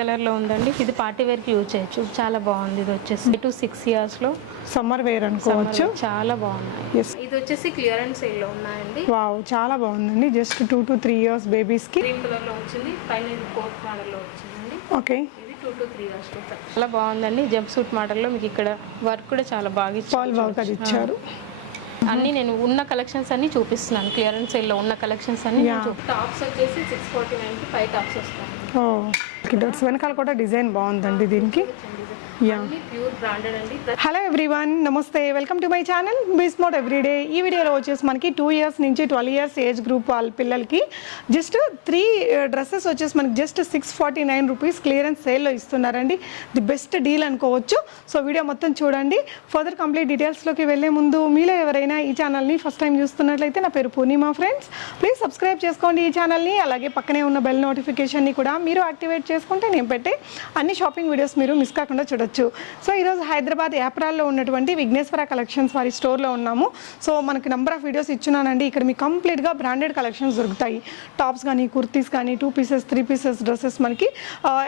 Colour లో ఉందండి. ఇది పార్టీ వేర్ కి యూజ్ చేయొచ్చు, చాలా బాగుంది. ఇది వచ్చేసి 2 to 6 years లో సమ్మర్ వేర్ అనుకోవచ్చు. చాలా బాగున్నాయి. ఇది వచ్చేసి క్లియరెన్స్ సేల్ లో ఉన్నాయండి. వావ్, చాలా బాగుందండి. జస్ట్ 2 to 3 years బేబీస్ కి గ్రీన్ కలర్ లో వచ్చింది. పైన ఇది కోట్ మోడల్ లో వచ్చిందండి. ఓకే, ఇది 2 to 3 years లో చాలా బాగుందండి. జంప్ సూట్ మోడల్ లో మీకు ఇక్కడ వర్క్ కూడా చాలా బాగా పాల్ వర్క్ అది ఇచ్చారు. అన్ని నేను ఉన్న కలెక్షన్స్ అన్ని చూపిస్తున్నాను. క్లియరెన్స్ సేల్ లో ఉన్న కలెక్షన్స్ అన్ని టాప్స్ వచ్చేసి 649 కి 5 టాప్స్ వస్తాయి. కిడ్స్ వెనకాల కూడా డిజైన్ బాగుందండి దీనికి. ప్యూర్ బ్రాండెడ్ అండి. హలో ఎవ్రీవన్, నమస్తే, వెల్కమ్ టు మై ఛానల్ బీస్మోట్ ఎవ్రీడే. ఈ వీడియోలో వచ్చేసి మనకి 2 years నుంచి 12 years ఏజ్ గ్రూప్ వాళ్ళ పిల్లలకి జస్ట్ 3 డ్రెస్సెస్ వచ్చేసి మనకి జస్ట్ 649 రూపీస్ క్లియరెన్స్ సేల్లో ఇస్తున్నారండి. ది బెస్ట్ డీల్ అనుకోవచ్చు. సో వీడియో మొత్తం చూడండి. ఫర్దర్ కంప్లీట్ డీటెయిల్స్లోకి వెళ్ళే ముందు మీలో ఎవరైనా ఈ ఛానల్ని ఫస్ట్ టైం చూస్తున్నట్లయితే, నా పేరు పూర్ణిమ ఫ్రెండ్స్, ప్లీజ్ సబ్స్క్రైబ్ చేసుకోండి ఈ ఛానల్ని. అలాగే పక్కనే ఉన్న బెల్ నోటిఫికేషన్ని కూడా మీరు యాక్టివేట్ చేసుకుంటే నేను పెట్టే అన్ని షాపింగ్ వీడియోస్ మీరు మిస్ కాకుండా చూడొచ్చు. సో ఈరోజు హైదరాబాద్ యాప్రాల్లో ఉన్నటువంటి విఘ్నేశ్వర కలెక్షన్స్ వారి స్టోర్లో ఉన్నాము. సో మనకి నెంబర్ ఆఫ్ వీడియోస్ ఇచ్చున్నానండి. ఇక్కడ మీకు కంప్లీట్గా బ్రాండెడ్ కలెక్షన్స్ దొరుకుతాయి. టాప్స్ కానీ, కుర్తీస్ కానీ, 2 pieces 3 pieces డ్రెస్సెస్ మనకి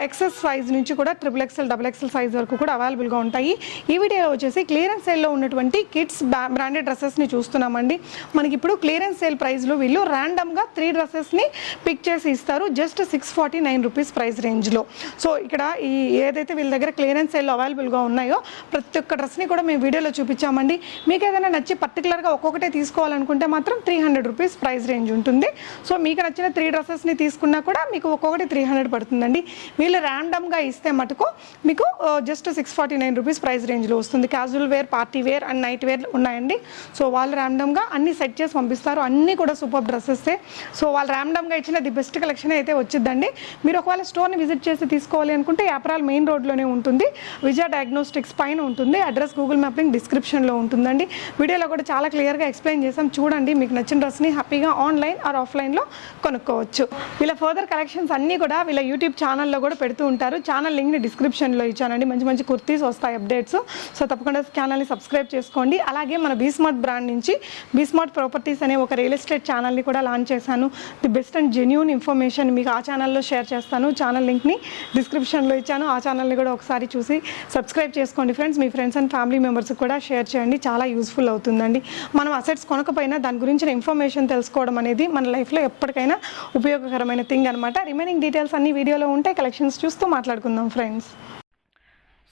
ఎక్సెస్ సైజ్ నుంచి కూడా XXL XXL సైజ్ వరకు కూడా అవైలబుల్గా ఉంటాయి. ఈ వీడియోలో వచ్చేసి క్లియరెన్స్ సేల్లో ఉన్నటువంటి కిడ్స్ బ్రాండెడ్ డ్రెస్సెస్ని చూస్తున్నామండి. మనకి ఇప్పుడు క్లియరెన్స్ సేల్ ప్రైస్లో వీళ్ళు ర్యాండమ్గా 3 డ్రెస్సెస్ని పిక్ చేసి ఇస్తారు. జస్ట్ 649 రూపీస్ ప్రైస్ రేంజ్లో. సో ఇక్కడ ఈ ఏదైతే వీళ్ళ దగ్గర క్లియరెన్స్ సేల్లో అవైలబుల్గా ఉన్నాయో ప్రతి ఒక్క డ్రెస్ని కూడా మేము వీడియోలో చూపించామండి. మీకు ఏదైనా నచ్చి పర్టికులర్గా ఒక్కొక్కటే తీసుకోవాలనుకుంటే మాత్రం 300 రూపీస్ ప్రైస్ రేంజ్ ఉంటుంది. సో మీకు నచ్చిన 3 డ్రెస్సెస్ని తీసుకున్నా కూడా మీకు ఒక్కొక్కటి 300 పడుతుందండి. వీళ్ళు ర్యాండమ్గా ఇస్తే మటుకు మీకు జస్ట్ 649 రూపీస్ ప్రైస్ రేంజ్లో వస్తుంది. Casual wear, party wear and night wear ఉన్నాయండి. సో వాళ్ళు ర్యాండమ్గా అన్ని సెట్ చేసి పంపిస్తారు. అన్నీ కూడా సూపర్ డ్రెస్సెస్సే. సో వాళ్ళు ర్యాండమ్గా ఇచ్చిన ది బెస్ట్ కలెక్షన్ అయితే వచ్చిందండి. మీరు ఒకవేళ స్టోర్ని విజిట్ చేసి తీసుకోవాలి అనుకుంటే యాప్రాల్ మెయిన్ రోడ్లోనే ఉంటుంది. విజయ డయాగ్నోస్టిక్స్ పైన ఉంటుంది. అడ్రస్ గూగుల్ మ్యాప్ లింక్ డిస్క్రిప్షన్లో ఉంటుందండి. వీడియోలో కూడా చాలా క్లియర్గా ఎక్స్ప్లెయిన్ చేసాం. చూడండి, మీకు నచ్చిన డ్రెస్ని హ్యాపీగా ఆన్లైన్ ఆర్ ఆఫ్లైన్లో కొనుక్కోవచ్చు. వీళ్ళ ఫర్దర్ కలెక్షన్స్ అన్నీ కూడా వీళ్ళ యూట్యూబ్ ఛానల్లో కూడా పెడుతూ ఉంటారు. ఛానల్ లింక్ని డిస్క్రిప్షన్లో ఇచ్చానండి. మంచి మంచి కుర్తీస్ వస్తాయి అప్డేట్స్. సో తప్పకుండా ఛానల్ని సబ్స్క్రైబ్ చేసుకోండి. అలాగే మన బీస్మార్ట్ బ్రాండ్ నుంచి బీస్మార్ట్ ప్రాపర్టీస్ అనే ఒక రియల్ ఎస్టేట్ ఛానల్ని కూడా లాంచ్ చేశాను. The best and genuine information మీకు ఆ ఛానల్లో షేర్ చేస్తాను. ఛానల్ లింక్ని డిస్క్రిప్షన్లో ఇచ్చాను. ఆ ఛానల్ని కూడా ఒకసారి చూసి సబ్స్క్రైబ్ చేసుకోండి friends. Me friends and family మెంబర్స్కి కూడా షేర్ చేయండి. చాలా యూస్ఫుల్ అవుతుందండి. మనం అసెట్స్ కొనకపోయినా దాని గురించిన ఇన్ఫర్మేషన్ తెలుసుకోవడం అనేది మన లైఫ్లో ఎప్పటికైనా ఉపయోగకరమైన థింగ్ అనమాట. రిమైనింగ్ డీటెయిల్స్ అన్ని వీడియోలో ఉంటాయి. కలెక్షన్స్ చూస్తూ మాట్లాడుకుందాం ఫ్రెండ్స్.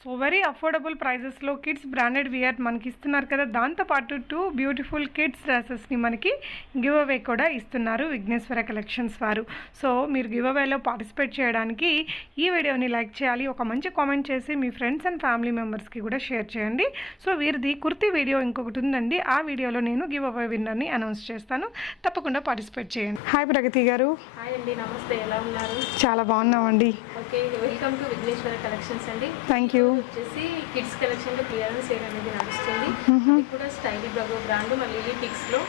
సో వెరీ అఫోర్డబుల్ ప్రైజెస్లో కిడ్స్ బ్రాండెడ్ వియర్ మనకి ఇస్తున్నారు కదా. దాంతోపాటు 2 బ్యూటిఫుల్ కిడ్స్ డ్రెస్సెస్ని మనకి గివ్ అవే కూడా ఇస్తున్నారు విఘ్నేశ్వర కలెక్షన్స్ వారు. సో మీరు గివ్ అవేలో పార్టిసిపేట్ చేయడానికి ఈ వీడియోని లైక్ చేయాలి. ఒక మంచి కామెంట్ చేసి మీ ఫ్రెండ్స్ అండ్ ఫ్యామిలీ మెంబర్స్కి కూడా షేర్ చేయండి. సో వీరిది కుర్తీ వీడియో ఇంకొకటి ఉందండి. ఆ వీడియోలో నేను గివ్ అవే విన్నర్ని అనౌన్స్ చేస్తాను. తప్పకుండా పార్టిసిపేట్ చేయండి. హాయ్ ప్రగతి గారు. హాయ్ అండి, నమస్తే, ఎలా ఉన్నారు? చాలా బాగున్నామండి. Okay, welcome to Vighneshwara collections అండి. Thank you. వచ్చేసి కిడ్స్ కలెక్షన్ లో క్లియరెన్స్ సేల్ అనేది నడుస్తుంది. ఇది కూడా స్టైల్ బ్రాండ్ మళ్ళీ పిక్స్ లో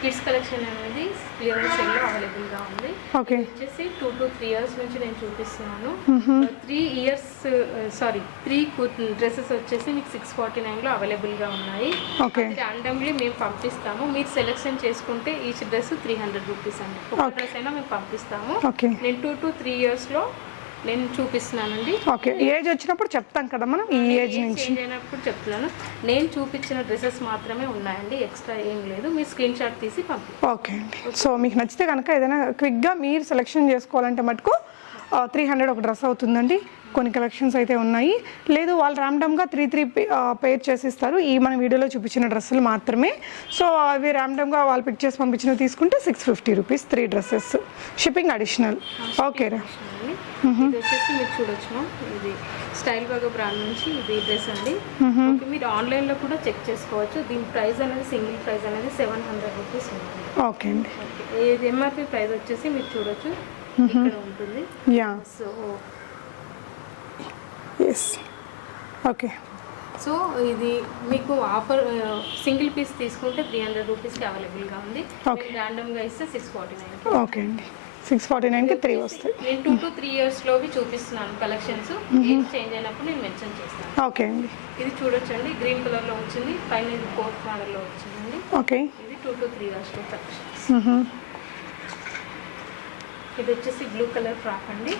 కిడ్స్ కలెక్షన్ అనేది క్లియరెన్స్ సేల్ లో అవైలబుల్ గా ఉంది. ఓకే, వచ్చేసి 2 to 3 years నుంచి నేను చూపిస్తున్నాను. 3 డ్రెస్సెస్ వచ్చేసి మీకు 649 లో అవైలబుల్ గా ఉన్నాయి. ర్యాండమ్లీ మేము పంపిస్తాము. మీరు సెలెక్షన్ చేసుకుంటే ఈచ్ డ్రెస్ 300 రూపీస్ అండి. ఒక డ్రెస్ అయినా మేము పంపిస్తాము. నేను 2 to 3 years లో నేను చూపిస్తున్నానండి. ఓకే, ఏజ్ వచ్చినప్పుడు చెప్తాం కదా మనం. ఈ ఏజ్ నుంచి అయినప్పుడు చెప్తున్నాను. నేను చూపించిన డ్రెస్సెస్ మాత్రమే ఉన్నాయండి, ఎక్స్ట్రా ఏం లేదు. మీరు స్క్రీన్ షాట్ తీసి పంపి. ఓకే అండి. సో మీకు నచ్చితే కనుక ఏదైనా క్విక్గా మీరు సెలెక్షన్ చేసుకోవాలంటే మటుకు 300 ఒక డ్రెస్ అవుతుందండి. కొన్ని కలెక్షన్స్ అయితే ఉన్నాయి. లేదు వాళ్ళు ర్యాండమ్గా 3 పేర్ చేసిస్తారు. ఈ మన వీడియోలో చూపించిన డ్రెస్సులు మాత్రమే. సో అవి ర్యాండమ్గా వాళ్ళు పిక్ చేసి పంపించినవి తీసుకుంటే 650 రూపీస్ 3 డ్రెస్సెస్, షిప్పింగ్ అడిషనల్. ఓకేరా. ఇది వచ్చేసి మీరు చూడొచ్చు, ఇది స్టైల్ బాగా బ్రాండ్ నుంచి ఇది డ్రెస్ అండి. మీరు ఆన్లైన్లో కూడా చెక్ చేసుకోవచ్చు. దీని ప్రైస్ అనేది సింగిల్ ప్రైస్ అనేది 700 రూపీస్ ఉంటుంది. ఓకే అండి. ఇది ఎంఆర్పి ప్రైస్ వచ్చేసి మీరు చూడొచ్చు ఇక్కడ ఉంటుంది. Yeah, so yes, okay. So ఇది మీకు ఆఫర్ సింగిల్ పీస్ తీసుకుంటే 300 రూపీస్కి అవైలబుల్గా ఉంది. ర్యాండమ్గా ఇస్తే 649. ఓకే అండి, 649కి 3 వస్తాయి. నేను 2 to 3 yearsలోవి చూపిస్తున్నాను కలెక్షన్స్. ఏం చేంజ్ అయినప్పుడు నేను మెన్షన్ చేస్తాను. ఓకే అండి. ఇది చూడొచ్చండి, గ్రీన్ కలర్లో వచ్చింది. పైన ఇది కోట్ మోడల్లో వచ్చిందండి. ఓకే, ఇది 2 to 3 yearsలో కలెక్షన్స్. ఇది వచ్చేసి బ్లూ కలర్ ఫ్రాక్ అండి.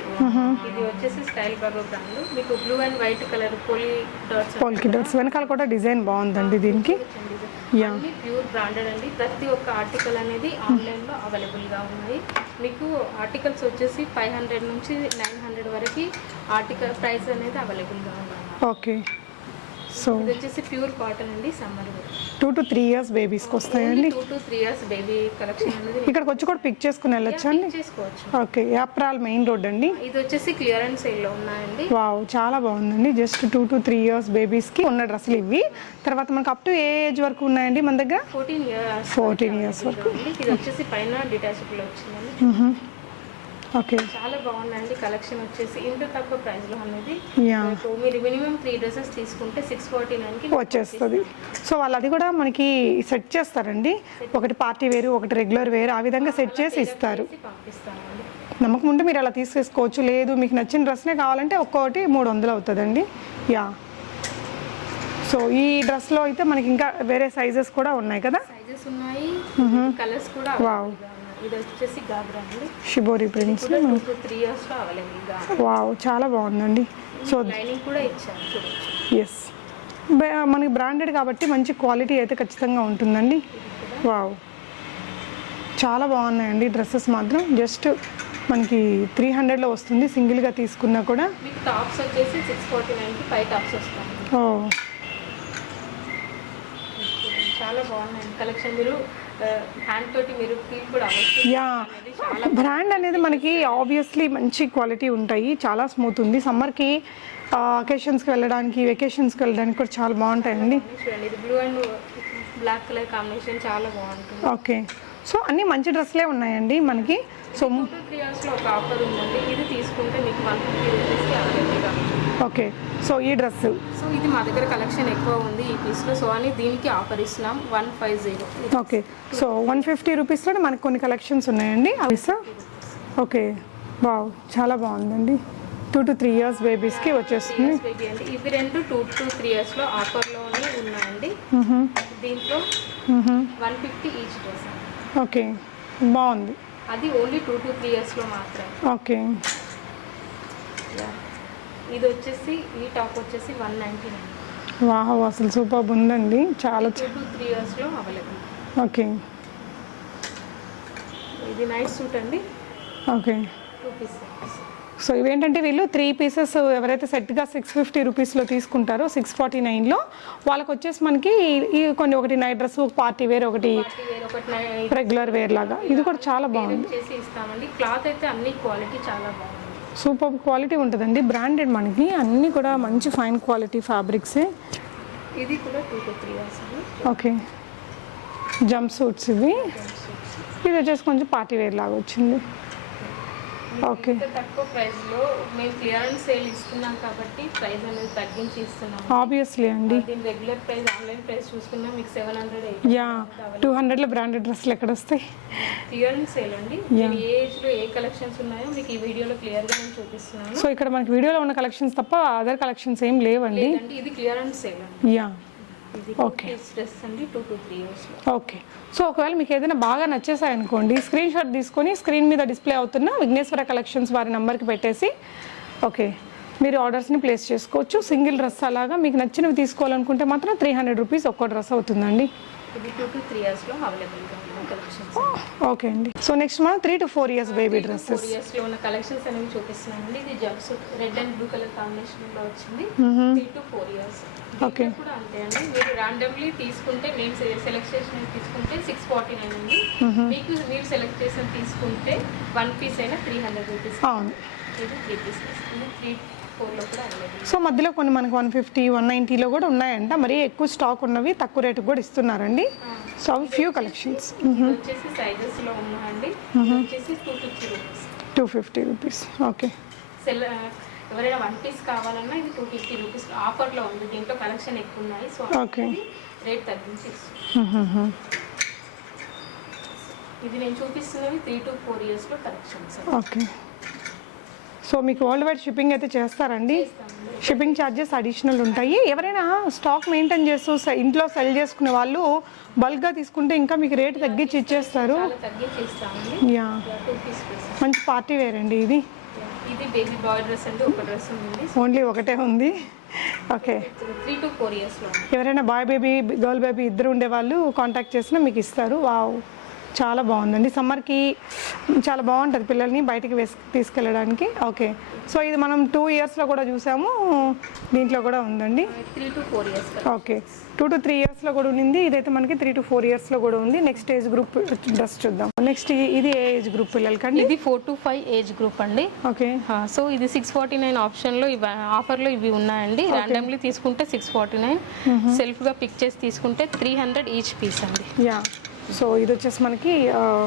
ఇది వచ్చేసి స్టైల్ బాబా బ్రాండ్. మీకు blue and white colour polka వెనకాల కూడా డిజైన్ బాగుందండి దీనికి. అన్ని ప్యూర్ బ్రాండెడ్ అండి. ప్రతి ఒక్క ఆర్టికల్ అనేది ఆన్లైన్లో అవైలబుల్గా ఉన్నాయి. మీకు ఆర్టికల్స్ వచ్చేసి 500 నుంచి 900 వరకు ఆర్టికల్ ప్రైస్ అనేది అవైలబుల్గా ఉన్నాయి. ఓకే. సో ఇది వచ్చేసి ప్యూర్ కాటన్ అండి. సమ్మర్ 2 to 3 years బేబీస్కి వస్తాయండి. 2 to 3 years బేబీ కలెక్షన్ అనేది ఇక్కడికి వచ్చి కూడా పిక్ చేసుకుని వెళ్ళొచ్చు అండి. చేసుకోవచ్చు. ఓకే. యాప్రాల్ మెయిన్ రోడ్ అండి. ఇది వచ్చేసి క్లియరెన్స్ సేల్లో ఉన్నాయండి. వావ్, చాలా బాగుందండి. జస్ట్ 2 to 3 years బేబీస్కి ఉన్న డ్రెస్సులు ఇవి. తర్వాత మనకు అప్ టు ఏ ఏజ్ వరకు ఉన్నాయండి మన దగ్గర? 14 years వరకు. ఇది వచ్చేసి పైన డిటాచబుల్ వచ్చిందండి. ఓకే. చాలా బాగున్నాయండి కలెక్షన్ వచ్చేసి. ఇంత తక్కువ ప్రైస్లో అనేది యా మీరు మినిమం 3 డ్రెస్సెస్ తీసుకుంటే 649కి వచ్చేస్తుంది. సో వాళ్ళు అది కూడా మనకి సెట్ చేస్తారండి. ఒకటి పార్టీ వేరు, ఒకటి రెగ్యులర్ వేరు, ఆ విధంగా సెట్ చేసి ఇస్తారు. పంపిస్తామండి. నమ్మకం ఉంటే మీరు అలా తీసేసుకోవచ్చు. లేదు మీకు నచ్చిన డ్రెస్నే కావాలంటే ఒక్కొక్కటి 300 అవుతుందండి. యా. సో ఈ డ్రెస్లో అయితే మనకి ఇంకా వేరే సైజెస్ కూడా ఉన్నాయి కదా? సైజెస్ ఉన్నాయి, కలర్స్ కూడా. వావ్. ఇది వచ్చేసి గాగ్రా అండి. Shibori prints. 2 to 3 yearsలో అవైలబుల్గా. వావ్, చాలా బాగుందండి. సో లైనింగ్ కూడా ఇచ్చారు చూడొచ్చు. ఎస్, మనకి బ్రాండెడ్ కాబట్టి మంచి క్వాలిటీ అయితే ఖచ్చితంగా ఉంటుందండి. వావ్, చాలా బాగున్నాయండి డ్రెస్సెస్ మాత్రం. జస్ట్ మనకి 300లో వస్తుంది సింగిల్గా తీసుకున్నా కూడా. మీకు టాప్స్ వచ్చేసి 649కి 5 టాప్స్ వస్తాయి. ఓ, చాలా బాగున్నాయి కలెక్షన్. మీరు హ్యాండ్ తోటి మీరు ఫీల్ కూడా అవ్వచ్చు. యా, బ్రాండ్ అనేది మనకి ఆబ్వియస్లీ మంచి క్వాలిటీ ఉంటాయి. చాలా స్మూత్ ఉంది. సమ్మర్కి అకేషన్స్కి వెళ్ళడానికి, వెకేషన్స్కి వెళ్ళడానికి కూడా చాలా బాగుంటాయండి. చూడండి, ఇది blue and black colour combination చాలా బాగుంటుంది. ఓకే. సో అన్నీ మంచి డ్రెస్లే ఉన్నాయండి మనకి. సో 2 to 3 yearsలో ఒక ఆఫర్ ఉందండి. ఇది తీసుకుంటే మీకు 150 రూపీస్కి అవైలబుల్గా. ఓకే. సో ఈ డ్రెస్, సో ఇది మా దగ్గర కలెక్షన్ ఎక్కువ ఉంది ఈ పీస్లో. సో అని దీనికి ఆఫర్ ఇస్తున్నాం 150. ఓకే. సో 150 రూపీస్లో మనకు కొన్ని కలెక్షన్స్ ఉన్నాయండి అవి. Sir okay. వావ్, చాలా బాగుందండి. 2 to 3 years బేబీస్కి వచ్చేస్తుంది. బేబీ అండి. ఇవి రెండు 2 to 3 yearsలో ఆఫర్లోనే ఉన్నాయండి. దీంట్లో 150 ఈచ్ డ్రెస్. ఓకే, బాగుంది. అది ఓన్లీ 2 to 3 yearsలో మాత్రమే. ఓకే. ఇది వచ్చేసి ఈ టాప్ వచ్చేసి 199. వావ్, అసలు సూపర్ ఉందండి. చాలా 2 to 3 yearsలో అవైలబుల్. ఓకే. ఇది నైట్ సూట్ అండి. ఓకే. 2 పీసెస్. సో ఇవేంటంటే వీళ్ళు 3 pieces ఎవరైతే సెట్గా 650 రూపీస్లో తీసుకుంటారో 649లో వాళ్ళకి వచ్చేసి మనకి ఈ కొన్ని, ఒకటి నైట్ డ్రెస్, ఒక పార్టీ వేర్, ఒకటి రెగ్యులర్ వేర్ లాగా. ఇది కూడా చాలా బాగుంది. చేసి ఇస్తామండి. క్లాత్ అయితే అన్ని క్వాలిటీ చాలా బాగుంది. సూపర్ క్వాలిటీ ఉంటుందండి. బ్రాండెడ్ మనకి అన్నీ కూడా మంచి ఫైన్ క్వాలిటీ ఫ్యాబ్రిక్సే. ఇది కూడా 2 to 3 years అండి. ఓకే. జంప్ సూట్స్ ఇవి. ఇది వచ్చేసి కొంచెం పార్టీ వేర్ లాగా వచ్చింది. ఓకే. తక్కువ ప్రైస్లో మేము క్లియరెన్స్ సేల్ ఇస్తున్నాం కాబట్టి ప్రైస్ అనేది తగ్గించి ఇస్తున్నాం. ఆబ్వియస్లీ అండి. దీని రెగ్యులర్ ప్రైస్ ఆన్లైన్ ప్రైస్ చూసుకున్నా మీకు 700. యా, 200లో బ్రాండెడ్ డ్రెస్సులు ఎక్కడ వస్తాయి? క్లియరెన్స్ సేల్ అండి. ఏ ఏజ్లో ఏ కలెక్షన్స్ ఉన్నాయో మీకు ఈ వీడియోలో క్లియర్గా నేను చూపిస్తున్నాను. సో ఇక్కడ మనకి వీడియోలో ఉన్న కలెక్షన్స్ తప్ప అదర్ కలెక్షన్స్ ఏం లేవండి. ఇది క్లియరెన్స్ సేల్ అండి. యా. ఓకే. డ్రెస్ అండి 2 to 3 years. ఓకే. సో ఒకవేళ మీకు ఏదైనా బాగా నచ్చేసాయి అనుకోండి, స్క్రీన్ షాట్ తీసుకొని స్క్రీన్ మీద డిస్ప్లే అవుతున్న విఘ్నేశ్వర కలెక్షన్స్ వారి నెంబర్కి పెట్టేసి ఓకే మీరు ఆర్డర్స్ని ప్లేస్ చేసుకోవచ్చు. సింగిల్ డ్రెస్ అలాగా మీకు నచ్చినవి తీసుకోవాలనుకుంటే మాత్రం 300 రూపీస్ ఒక్కో డ్రెస్ అవుతుందండి. ఇది 2 to 3 yearsలో అవైలబుల్గా ఉన్న కలెక్షన్స్. ఓకే అండి. సో నెక్స్ట్ మనం 3 to 4 years బేబీ డ్రెస్సెస్. 4 yearsలో ఉన్న కలెక్షన్స్ అనేవి చూపిస్తున్నానండి. ఇది jump suit red and blue colour కాంబినేషన్లో వచ్చింది. 3 to 4 years. ఓకే. కూడా అంతే అండి. మీరు ర్యాండమ్లీ తీసుకుంటే మేము సెలెక్ట్ చేసిన తీసుకుంటే 649 ఉంది. మీకు మీరు సెలెక్ట్ చేసిన తీసుకుంటే 1 piece అయినా 300 రూపీస్. అవును. ఇది 3 pieces. ఇది 3 4లో కూడా అవైలబుల్. సో మధ్యలో కొన్ని మనకు 150, 190లో కూడా ఉన్నాయంట. మరీ ఎక్కువ స్టాక్ ఉన్నవి తక్కువ రేటుకి కూడా ఇస్తున్నారండి. సో అవి ఫ్యూ కలెక్షన్స్. వచ్చేసి సైజెస్లో ఉన్నాయండి. వచ్చేసి 250 రూపీస్. 250 రూపీస్. ఓకే. ఎవరైనా 1 piece కావాలన్నా ఇది 250 రూపీస్ ఆఫర్లో ఉంది. దీంట్లో కలెక్షన్ ఎక్కువ ఉన్నాయి. So okay. రేట్ తగ్గించి ఇది నేను చూపిస్తున్నవి 3 to 4 yearsలో కలెక్షన్స్. ఓకే. సో మీకు వరల్డ్ వైడ్ షిప్పింగ్ అయితే చేస్తారండి? షిప్పింగ్ ఛార్జెస్ అడిషనల్ ఉంటాయి. ఎవరైనా స్టాక్ మెయింటైన్ చేస్తూ ఇంట్లో సెల్ చేసుకునే వాళ్ళు బల్క్గా తీసుకుంటే ఇంకా మీకు రేట్ తగ్గించి ఇచ్చేస్తారు. యా, మంచి పార్టీ వేర్ అండి ఇది. ఇది బేబీ బాయ్ డ్రెస్ అండి, ఒక డ్రెస్ ఉంది, ఓన్లీ ఒకటే ఉంది. ఓకే, 3 to 4 years లో. ఎవరైనా బాయ్ బేబీ గర్ల్ బేబీ ఇద్దరు ఉండే వాళ్ళు కాంటాక్ట్ చేసినా మీకు ఇస్తారు. వావ్, చాలా బాగుందండి. సమ్మర్కి చాలా బాగుంటుంది పిల్లల్ని బయటికి తీసుకెళ్ళడానికి. ఓకే, సో ఇది మనం 2 yearsలో కూడా చూసాము, దీంట్లో కూడా ఉందండి. 3 to 4 years. ఓకే, 2 to 3 yearsలో కూడా ఉంది. ఇదైతే మనకి 3 to 4 yearsలో కూడా ఉంది. నెక్స్ట్ ఏజ్ గ్రూప్ డ్రెస్ చూద్దాం. నెక్స్ట్ ఇది ఏ ఏజ్ గ్రూప్ పిల్లలకండి? ఇది 4 to 5 ఏజ్ గ్రూప్ అండి. ఓకే, సో ఇది 649 ఆప్షన్లో ఇవి ఆఫర్లో ఇవి ఉన్నాయండి. ర్యాండమ్లీ తీసుకుంటే 649, సెల్ఫ్గా పిక్ చేసి తీసుకుంటే 300 ఈచ్ పీస్ అండి. యా, సో ఇది వచ్చేసి మనకి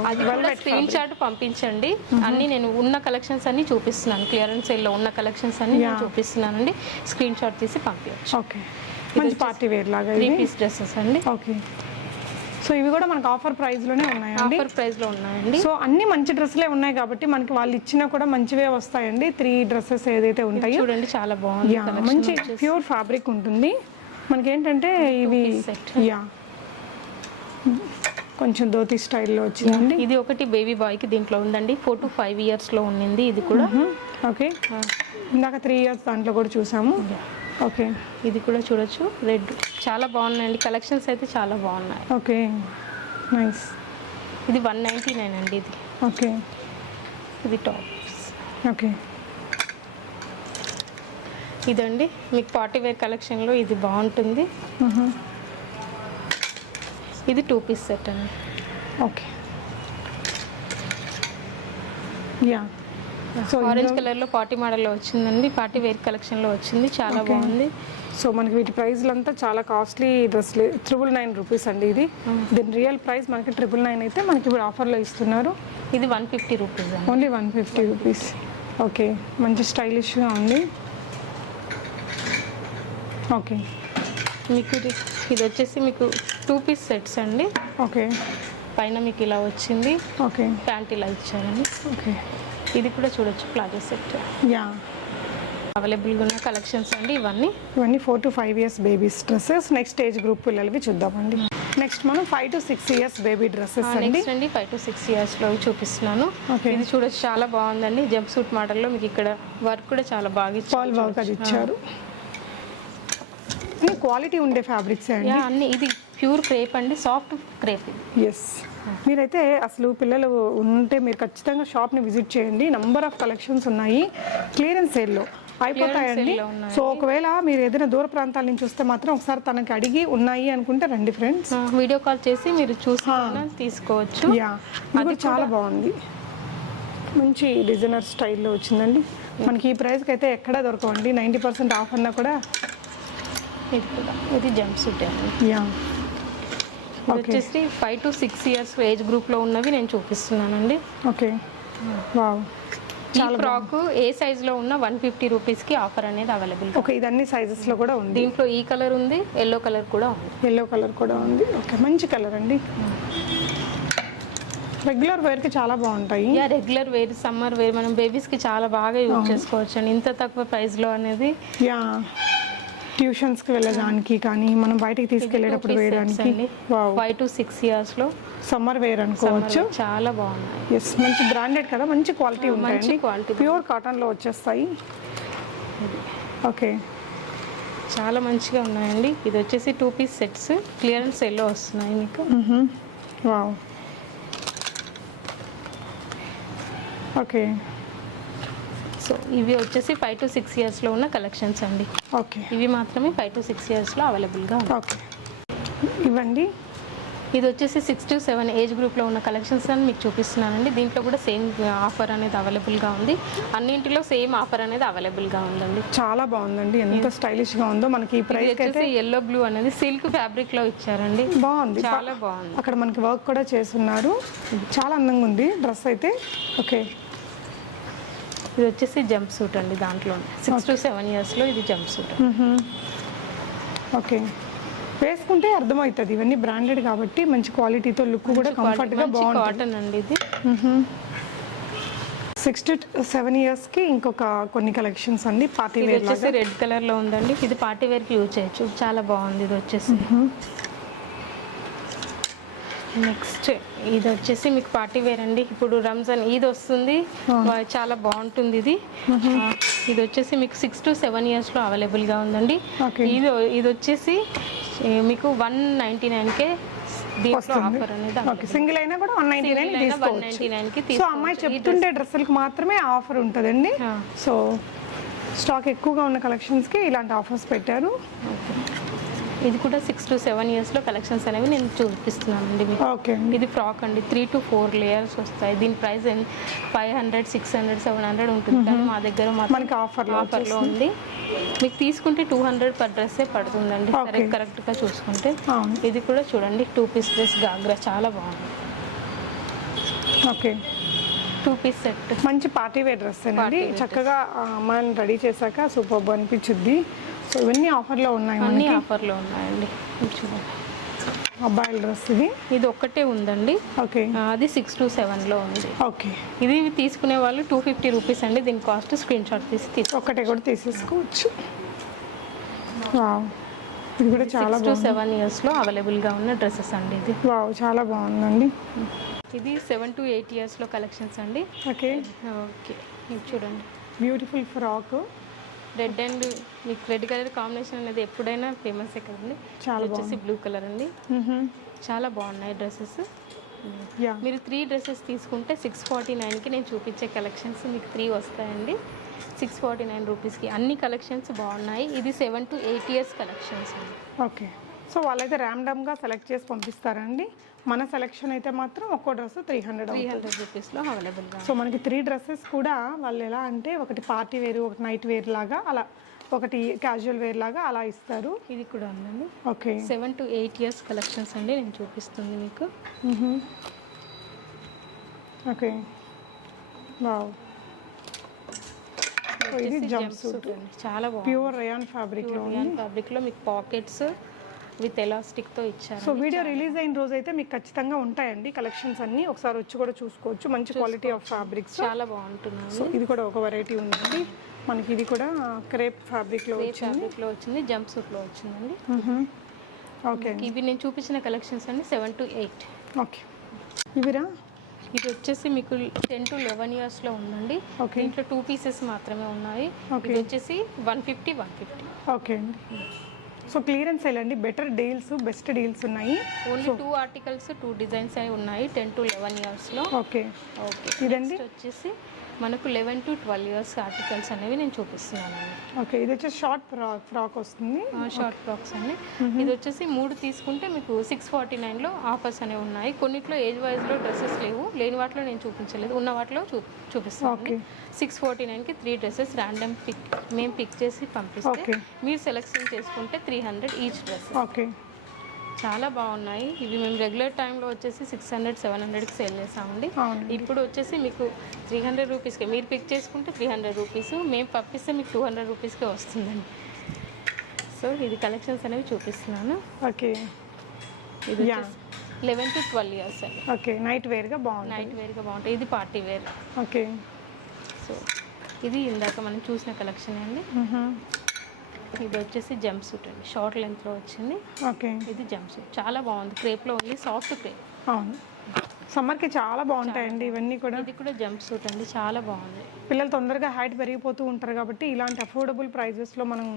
అది కూడా స్క్రీన్ షాట్ పంపించండి. అన్ని నేను ఉన్న కలెక్షన్స్ అన్ని చూపిస్తున్నాను, క్లియరెన్స్ సేల్లో ఉన్న కలెక్షన్స్ అన్ని నేను చూపిస్తున్నానండి. స్క్రీన్ షాట్ తీసి పంపించచ్చు. ఓకే, మంచి పార్టీ వేర్ లాగా 3 piece డ్రెస్సెస్ అండి. ఓకే, సో ఇవి కూడా మనకు ఆఫర్ ప్రైస్లోనే ఉన్నాయండి. ఆఫర్ ప్రైస్లో ఉన్నాయండి. సో అన్ని మంచి డ్రెస్సులే ఉన్నాయి కాబట్టి మనకి వాళ్ళు ఇచ్చినా కూడా మంచివే వస్తాయండి. 3 dresses ఏదైతే ఉంటాయో చూడండి, చాలా బాగుంది. మంచి ప్యూర్ ఫ్యాబ్రిక్ ఉంటుంది. మనకి ఏంటంటే ఇవి యా కొంచెం ధోతి స్టైల్లో వచ్చిందండి. ఇది ఒకటి బేబీ బాయ్కి దీంట్లో ఉందండి, 4 to 5 yearsలో ఉండింది ఇది కూడా. ఓకే, ఇందాక 3 years దాంట్లో కూడా చూసాము. ఓకే, ఇది కూడా చూడొచ్చు, రెడ్ చాలా బాగున్నాయండి. కలెక్షన్స్ అయితే చాలా బాగున్నాయి. Okay, nice. ఇది 199 అండి. ఇది ఓకే, ఇది టాప్స్. ఓకే, ఇదండి మీకు పార్టీ వేర్ కలెక్షన్లో ఇది బాగుంటుంది. ఇది 2 piece సెట్ అండి. ఓకే, యా, సో ఆరెంజ్ కలర్లో పార్టీ మోడల్లో వచ్చిందండి, పార్టీ వేర్ కలెక్షన్లో వచ్చింది, చాలా బాగుంది. సో మనకి వీటి ప్రైస్లు అంతా చాలా కాస్ట్లీ డ్రెస్లు, 999 రూపీస్ అండి. ఇది దీని రియల్ ప్రైస్ మనకి 999 అయితే మనకి ఇప్పుడు ఆఫర్లో ఇస్తున్నారు. ఇది 150 రూపీస్ అండి. Only 150 rupees. ఓకే, మంచి స్టైలిష్గా ఉంది. ఓకే, మీకు ఇది వచ్చేసి మీకు 2 piece సెట్స్ అండి. ఓకే, పైన మీకు ఇలా వచ్చింది, ఓకే, ప్యాంట్ ఇలా ఇచ్చారండి. ఓకే, ఇది కూడా చూడొచ్చు, ప్లాజో సెట్. యా, అవైలబుల్గా ఉన్న కలెక్షన్స్ అండి ఇవన్నీ. 4 to 5 years babies dresses. Next age group పిల్లలవి చూద్దామండి. నెక్స్ట్ మనం 5 to 6 years బేబీ డ్రెస్సెస్ అండి. నెక్స్ట్ అండి 5 to 6 yearsలో చూపిస్తున్నాను. ఇది చూడొచ్చు, చాలా బాగుందండి. జంప్ సూట్ మోడల్లో మీకు ఇక్కడ వర్క్ కూడా చాలా బాగా ఇచ్చారు, వర్క్ అది ఇచ్చారు. క్వాలిటీ ఉండే ఫ్యాబ్రిక్స్ అండి అన్ని. ఇది ప్యూర్ క్రేప్ అండి, సాఫ్ట్ క్రేప్. ఎస్, మీరైతే అసలు పిల్లలు ఉంటే మీరు ఖచ్చితంగా షాప్ని విజిట్ చేయండి. నంబర్ ఆఫ్ కలెక్షన్స్ ఉన్నాయి, క్లియరెన్స్ సేల్లో అయిపోతాయండి. సో ఒకవేళ మీరు ఏదైనా దూర ప్రాంతాల నుంచి వస్తే మాత్రం ఒకసారి తనకి అడిగి ఉన్నాయి అనుకుంటే రండి ఫ్రెండ్స్, వీడియో కాల్ చేసి మీరు చూసి తీసుకోవచ్చు. యా, అది చాలా బాగుంది, మంచి డిజైనర్ స్టైల్లో వచ్చిందండి. మనకి ఈ ప్రైస్కి అయితే ఎక్కడా దొరకవండి. 90% ఆఫ్ అన్నా కూడా. ఇది కూడా, ఇది జంప్ సూట్ అండి. యా, వచ్చేసి 5 to 6 years ఏజ్ గ్రూప్లో ఉన్నవి నేను చూపిస్తున్నానండి. ఓకే, వావ్, ఈ ఫ్రాక్ ఏ సైజులో ఉన్న 150 రూపీస్కి ఆఫర్ అనేది అవైలబుల్. ఓకే, ఇది అన్ని సైజెస్లో కూడా ఉంది. దీంట్లో ఈ కలర్ ఉంది, ఎల్లో కలర్ కూడా ఉంది. ఎల్లో కలర్ కూడా ఉంది. ఓకే, మంచి కలర్ అండి. రెగ్యులర్ వేర్కి చాలా బాగుంటాయి. Yeah, regular wear, summer wear, మనం బేబీస్కి చాలా బాగా యూజ్ చేసుకోవచ్చు అండి ఇంత తక్కువ ప్రైస్లో అనేది. యా, ట్యూషన్స్కి వెళ్ళడానికి కానీ మనం బయటికి తీసుకెళ్ళేటప్పుడు వేయడానికి. 5 to 6 yearsలో సమ్మర్ వేర్ అనుకోవచ్చు. చాలా బాగున్నాయి. ఎస్, మంచి బ్రాండెడ్ కదా, మంచి క్వాలిటీ ఉంటాయండి. ప్యూర్ కాటన్లో వచ్చేస్తాయి. ఓకే, చాలా మంచిగా ఉన్నాయండి. ఇది వచ్చేసి 2 piece సెట్స్, క్లియరెన్స్ సేల్లో వస్తున్నాయి మీకు. వావ్, ఓకే, సో ఇవి వచ్చేసి 5 to 6 yearsలో ఉన్న కలెక్షన్స్ అండి. ఓకే, ఇవి మాత్రమే 5 to 6 yearsలో అవైలబుల్గా ఉన్నాయి. ఓకే, ఇవ్వండి. ఇది వచ్చేసి 6 to 7 ఏజ్ గ్రూప్లో ఉన్న కలెక్షన్స్ అని మీకు చూపిస్తున్నానండి. దీంట్లో కూడా సేమ్ ఆఫర్ అనేది అవైలబుల్గా ఉంది. అన్నింటిలో సేమ్ ఆఫర్ అనేది అవైలబుల్గా ఉందండి. చాలా బాగుందండి, ఎంత స్టైలిష్గా ఉందో. మనకి ఈ ప్రైస్ అయితే ఎల్లో బ్లూ అనేది సిల్క్ ఫ్యాబ్రిక్లో ఇచ్చారండి, బాగుంది, చాలా బాగుంది. అక్కడ మనకి వర్క్ కూడా చేస్తున్నారు, చాలా అందంగా ఉంది డ్రెస్ అయితే. ఓకే, ఇది వచ్చేసి జంప్ సూట్ అండి. దాంట్లో 6 to 7 yearsలో ఇది జంప్ సూట్. ఓకే, వేసుకుంటే అర్థమవుతుంది ఇవన్నీ బ్రాండెడ్ కాబట్టి మంచి క్వాలిటీతో లుక్ కూడా కంఫర్ట్గా బాగుంటుంది. కాటన్ అండి ఇది. 6 to 7 ఇయర్స్కి ఇంకొక కొన్ని కలెక్షన్స్ అండి పార్టీ ఇది వేర్ వచ్చేసి రెడ్ కలర్ లో ఉందండి. ఇది పార్టీ వేర్ కి యూజ్ చేయొచ్చు, చాలా బాగుంది. ఇది వచ్చేసి నెక్స్ట్ ఇది వచ్చేసి మీకు పార్టీ వేర్ అండి. ఇప్పుడు రంజాన్ ఈద్ వస్తుంది, చాలా బాగుంటుంది ఇది. ఇది వచ్చేసి మీకు 6 to 7 ఇయర్స్ లో అవైలబుల్ గా ఉందండి. ఇది వచ్చేసి మీకు 199కే దీంట్లో ఆఫర్ అనేది. సింగిల్ అయినా కూడా 199 తీసుకోవచ్చు. 199కి సో అమ్మాయి చెప్తుండే డ్రెస్సులకు మాత్రమే ఆఫర్ ఉంటుందండి. సో స్టాక్ ఎక్కువగా ఉన్న కలెక్షన్స్కి ఇలాంటి ఆఫర్స్ పెట్టారు. ఇది కూడా 6 to 7 ఇయర్స్ లో కలెక్షన్స్ అనేవి నేను చూపిస్తున్నానండి మీకు. ఓకే, ఇది ఫ్రాక్ అండి. 3 to 4 లేయర్స్ వస్తాయి. దీని ప్రైస్ 500, 600, 700 ఉంటుంది. కానీ మా దగ్గర మనకి ఆఫర్లో ఉంది. మీకు తీసుకుంటే 200 పర్ డ్రెస్సే పడుతుందండి కరెక్ట్గా చూసుకుంటే. ఇది కూడా చూడండి, 2 పీస్ డ్రెస్ గాగ్రా చాలా బాగుంది. ఓకే, 2 పీస్ సెట్ మంచి పార్టీ వేర్ డ్రెస్ అండి. చక్కగా మనం రెడీ చేశాక సూపర్ అనిపించుద్ది. సో ఇవన్నీ ఆఫర్లో ఉన్నాయి, అన్ని ఆఫర్లో ఉన్నాయండి. చూడండి, అబ్బాయిల డ్రెస్ ఇది ఒక్కటే ఉందండి. ఓకే, అది 6 to 7 లో ఉంది. ఓకే, ఇది తీసుకునే వాళ్ళు 250 రూపీస్ అండి. దీని కాస్ట్ స్క్రీన్ షాట్ తీసి ఒకటే కూడా తీసేసుకోవచ్చు. వావ్, ఇది కూడా చాలా 6 to 7 ఇయర్స్ లో అవైలబుల్ గా ఉన్న డ్రెస్సెస్ అండి. ఇది వావ్, చాలా బాగుందండి. ఇది 7 to 8 ఇయర్స్ లో కలెక్షన్స్ అండి. ఓకే, ఓకే, ఇది చూడండి, బ్యూటిఫుల్ ఫ్రాక్. రెడ్ అండ్ మీకు రెడ్ కలర్ కాంబినేషన్ అనేది ఎప్పుడైనా ఫేమస్ కదండి. చాలా వచ్చేసి బ్లూ కలర్ అండి. చాలా బాగున్నాయి డ్రెస్సెస్. మీరు 3 డ్రెస్సెస్ తీసుకుంటే 649కి నేను చూపించే కలెక్షన్స్ మీకు 3 వస్తాయండి. 649 రూపీస్కి అన్ని కలెక్షన్స్ బాగున్నాయి. ఇది 7 to 8 ఇయర్స్ కలెక్షన్స్ అండి. ఓకే, సో వాళ్ళైతే ర్యాండమ్గా సెలెక్ట్ చేసి పంపిస్తారండి. మన సెలెక్షన్ అయితే మాత్రం ఒక్కో డ్రెస్ 300 రూపీస్లో అవైలబుల్గా. సో మనకి 3 డ్రెస్సెస్ కూడా వాళ్ళు ఎలా అంటే ఒకటి పార్టీ వేర్, ఒకటి నైట్ వేర్ లాగా, అలా ఒకటి క్యాజువల్ వేర్ లాగా అలా ఇస్తారు. ఇది కూడా ఉందండి. ఓకే, 7 to 8 ఇయర్స్ కలెక్షన్స్ అండి నేను చూపిస్తుంది మీకు. ఓకే, వావ్, ఇది జంప్ సూట్ చాలా బాగుంది. ప్యూర్ రేయాన్ ఫ్యాబ్రిక్లో మీకు పాకెట్స్ విత్ ఎలాస్టిక్తో ఇచ్చారు. సో వీడియో రిలీజ్ అయిన రోజు అయితే మీకు ఖచ్చితంగా ఉంటాయండి కలెక్షన్స్ అన్ని. ఒకసారి వచ్చి కూడా చూసుకోవచ్చు. మంచి క్వాలిటీ ఆఫ్ ఫ్యాబ్రిక్స్, చాలా బాగుంటుంది. సో ఇది కూడా ఒక వెరైటీ ఉందండి మనకి. ఇది కూడా క్రేప్ ఫ్యాబ్రిక్లో వచ్చింది, జంప్ సూట్లో వచ్చిందండి. ఓకే, ఇవి నేను చూపించిన కలెక్షన్స్ అండి 7 to 8. ఓకే, ఇవిరా ఇది వచ్చేసి మీకు 10 to 11 ఇయర్స్లో ఉందండి. దీంట్లో 2 పీసెస్ మాత్రమే ఉన్నాయి. ఇది వచ్చేసి 150. ఓకే అండి. సో క్లియరెన్స్ సేల్ అండి, బెటర్ డీల్స్, బెస్ట్ డీల్స్ ఉన్నాయి. ఓన్లీ 2 ఆర్టికల్స్ 2 డిజైన్స్ అవి ఉన్నాయి 10 to 11 ఇయర్స్లో. ఓకే, ఓకే, ఇదండి వచ్చేసి మనకు 11 to 12 ఇయర్స్ ఆర్టికల్స్ అనేవి నేను చూపిస్తున్నాను. ఓకే, ఇది వచ్చేసి షార్ట్ ఫ్రాక్ వస్తుంది. షార్ట్ ఫ్రాక్స్ అండి. ఇది వచ్చేసి 3 తీసుకుంటే మీకు 649లో ఆఫర్స్ అనేవి ఉన్నాయి. కొన్నిట్లో ఏజ్ వైజ్లో డ్రెస్సెస్ లేవు, లేని వాటిలో నేను చూపించలేదు, ఉన్న వాటిలో చూపిస్తాను. 649కి 3 డ్రెస్సెస్ ర్యాండమ్ మేము పిక్ చేసి పంపిస్తే మీరు సెలెక్షన్ చేసుకుంటే 300 ఈచ్ డ్రెస్. ఓకే, చాలా బాగున్నాయి. ఇవి మేము రెగ్యులర్ టైంలో వచ్చేసి 600, 700కి సేల్ చేసామండి. ఇప్పుడు వచ్చేసి మీకు 300 రూపీస్కి మీరు పిక్ చేసుకుంటే 300 రూపీస్, మేము పంపిస్తే మీకు 200 రూపీస్కే వస్తుందండి. సో ఇది కలెక్షన్స్ అనేవి చూపిస్తున్నాను. ఓకే, ఇది 11 to 12 ఇయర్స్ అండి. ఓకే, నైట్ వేర్గా బాగుంటాయి. ఇది పార్టీ వేర్. ఓకే, సో ఇది ఇందాక మనం చూసిన కలెక్షన్ అండి. ఇది వచ్చేసి జంప్ సూట్ అండి, షార్ట్ లెంత్లో వచ్చింది. ఓకే, ఇది జంప్ సూట్ చాలా బాగుంది. క్రేప్లో ఉంది, సాఫ్ట్ క్రేప్. అవును, సమ్మర్కి చాలా బాగుంటాయండి ఇవన్నీ కూడా. ఇది కూడా జంప్ సూట్ అండి, చాలా బాగుంది. పిల్లలు తొందరగా హైట్ పెరిగిపోతూ ఉంటారు కాబట్టి ఇలాంటి అఫోర్డబుల్ ప్రైజెస్లో మనం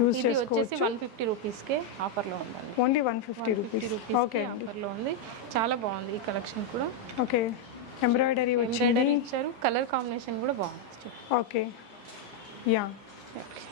యూజ్ చేసుకోవచ్చు. 150 రూపీస్కే ఆఫర్లో ఉందండి. Only 150 rupees. ఓకే, ఆఫర్లో ఉంది, చాలా బాగుంది ఈ కలెక్షన్ కూడా. ఓకే, ఎంబ్రాయిడరీ ఇచ్చారు, కలర్ కాంబినేషన్ కూడా బాగుంది. Okay, yeah. ఓకే.